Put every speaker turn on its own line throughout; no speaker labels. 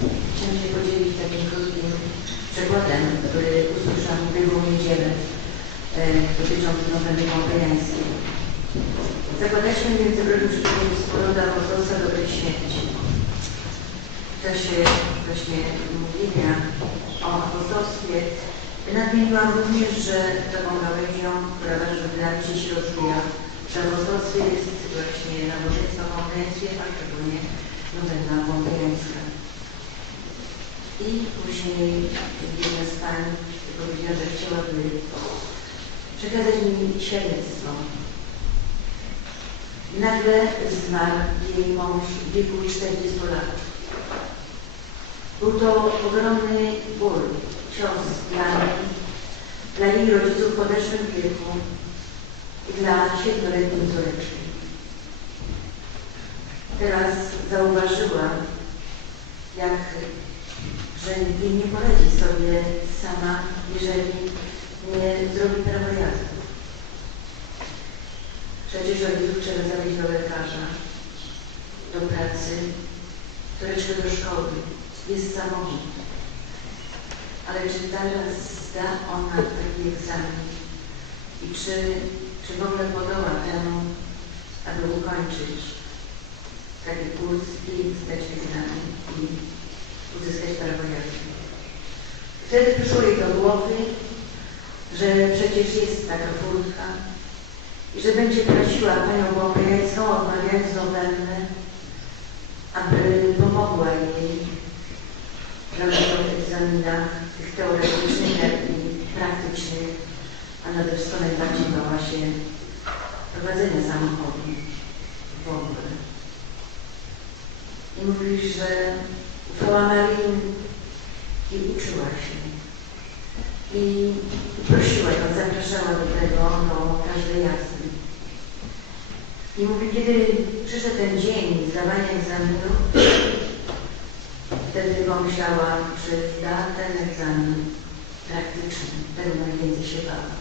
Chciałam się podzielić takim krótkim przykładem, który usłyszałam w ubiegłą niedzielę e, dotyczący nowego pompejańskiej. Zakładaliśmy w Szczególnie wspólnota apostolstwa dobrej śmierci. W czasie właśnie mówienia o apostolstwie nadmieniłam również, że taką gałęzią, która bardzo dla mnie się rozwija, że apostolstwie jest właśnie nabożeństwo pompejańskie, a szczególnie nowena pompejańska. I później jedna z pań powiedziała, że chciałaby przekazać mi świadectwo. Nagle zmarł jej mąż w wieku 40 lat. Był to ogromny ból, cios dla mnie, dla jej rodziców w podeszłym wieku i dla siedmioletniej córeczki. Teraz zauważyłam, jak że jej nie poradzi sobie sama, jeżeli nie zrobi prawo jazdy. Przecież rodziców trzeba zawieźć do lekarza, do pracy, córeczkę do szkoły. Jest samochód. Ale czy zaraz zda ona taki egzamin? I czy, czy w ogóle podoła temu, aby ukończyć taki kurs i zdać egzamin i uzyskać prawo jazdy? Wtedy przyszło jej do głowy, że przecież jest taka furtka i że będzie prosiła Panią Bąbejecką, odmawiając nowennę, aby pomogła jej w egzaminach tych teoretycznych, jak i praktycznych, a nade wszystko najbardziej bała się prowadzenia samochodu w ogóle. I mówi, że ufała Marii i uczyła się. I prosiła ją, zapraszała do tego, do każdej jazdy. I mówi, kiedy przyszedł ten dzień zdawania egzaminu, wtedy pomyślała, że zda ten egzamin praktyczny, tego najwięcej się bała.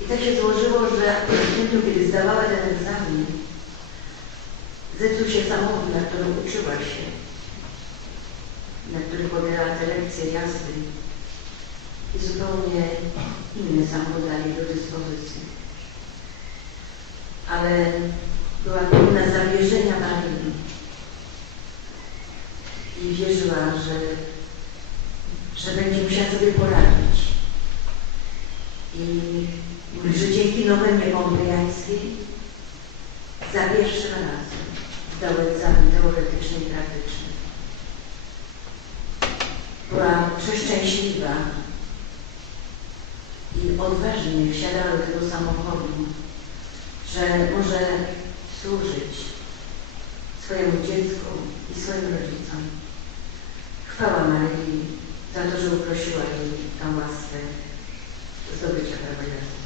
I tak się złożyło, że w momentu, kiedy zdawała ten egzamin, zepsuł się samochód, na którym uczyła się, na którym pobierała te lekcje jazdy i zupełnie inny samochód dali do dyspozycji. Ale była pełna zawierzenia Marii i wierzyła, że, że będzie musiała sobie poradzić. I mówi, że dzięki nowenie pompejańskiej za pierwszym razem szczęśliwa i odważnie wsiadała do tego samochodu, że może służyć swojemu dziecku i swoim rodzicom. Chwała Maryi za to, że uprosiła jej tę łaskę zdobycia prawa jazdy.